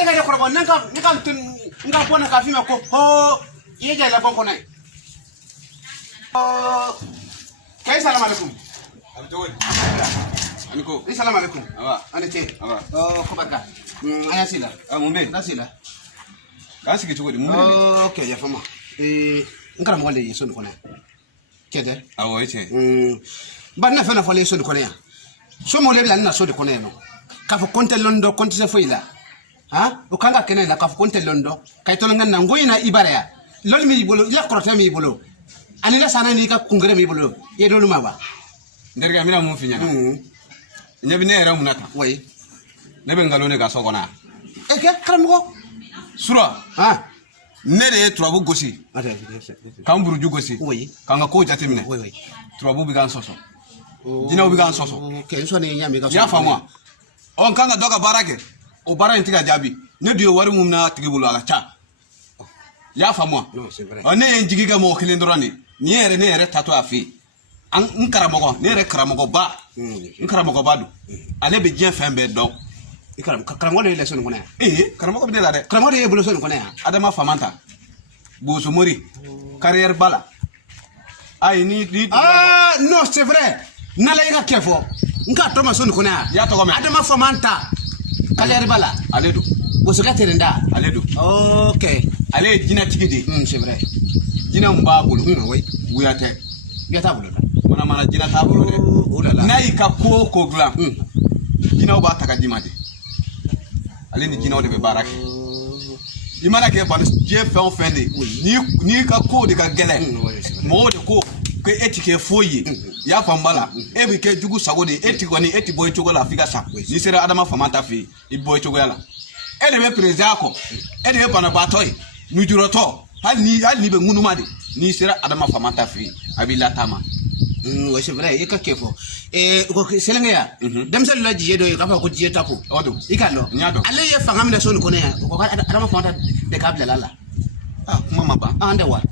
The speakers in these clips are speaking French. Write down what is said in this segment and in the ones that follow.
Nega ya korban nega tun nga pona ka fi ko ho ye ja la bon ko nay. Kay salam alaikum. Abdul. Aniko. Salam alaikum. Awa. Ane ce. Awa. Ko barka. Aya sila. Mumbe. Nasila. Ka sigi tugo di mumbe. Okay ya fama. Ngara mo le yeso ko nay. Kede. Awo yace. Ba na fa na fa le yeso ko nay. So mo le la na so de ko nay no. Ka fo konte londo konte se foila. Ha? Ukanga kene la ka fo konte londo. Kay to ngana ngoyina ibarea. Lol mi bolo ya korota mi bolo. Ani la sana ni ka kungere mi bolo. Ye dolu ma ba. Nderga mina mun finya. Nyabi ne era munata. Oui. Ne be ngalo ne ga sokona. Eke karamugo. Sura. Ha. Ne de turabu gosi. Ate. Kamburu ju gosi. Oui. Kanga ko jate mine. Oui. Turabu bi gan soso. Dina bi gan soso. Okay, so ni nyame ga so. Ya famwa. On kanga doga barake. O bara intiga jabi. Ne dio wari mumna tigibulu ala cha. Ya famwa. Non, c'est vrai. On est njigiga mo kilindorani. Ni ere tato afi. An nkaramogo ne ere karamogo ba. Nkaramogo badu. Ale be jien fen be do. Karamogo le so ngona. Karamogo be de la de. Karamogo le bolo so ngona. Adama famanta. Boso mori. Carrière bala. Ay ni Ah, non, c'est vrai. Nala yiga kefo. Nka to ma so ngona. Ya to me. Adama famanta. Carrière bala. Ale do. Boso ka terenda. Ale do. Okay. Ale jina tigide. C'est vrai. Jina mba bulu. Oui. Buyate. Biata bulu. Mana jina ta bulu de. Oh là là. Nayi ka ko glam. Jina ba taka jimade. Ale ni jina o de be barake. Imana ke ban je fen de. Ni ka ko de ka gele. Mo de ko ke etike foyi. Ya fambala. E bi ke jugu sago de eti boy chogo la fika sa. Ni sera adama famanta fi i boy chogo yala. E de be president ko. E de be bana batoy. Nu juroto. Hal ni be ngunuma de. Ni sera adama famanta fi abila tama. Oui, c'est vrai, il y a kefo. C'est le gars. Demsel la jiye do ka fa ko jiye tapo. Odo. Ikalo. Ale ye fanga mena so ko ne ya. Ko adama fanta de kabla lala. Ah, mama ba. Ande wa.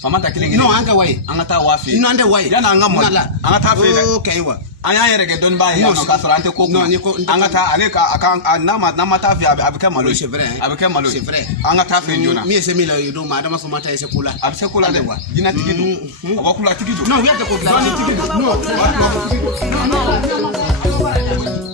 Famanta kilingi. No, anga wai. Anga ta wafi. No, ande wai. Yana anga mo. Anga ta fe de. Okay wa. Anya yere ge don ba ya no ka so ante ko. No, ni ko. Anga ta ale ka aka nama ta fi abika malo. C'est vrai. Abika malo. C'est vrai. Anga ta fe jona. Mi ese mila do ma adama famanta ese kula. Abise kula de wa. Dina tikidu. Aba kula tikidu. No, we have to kula. No.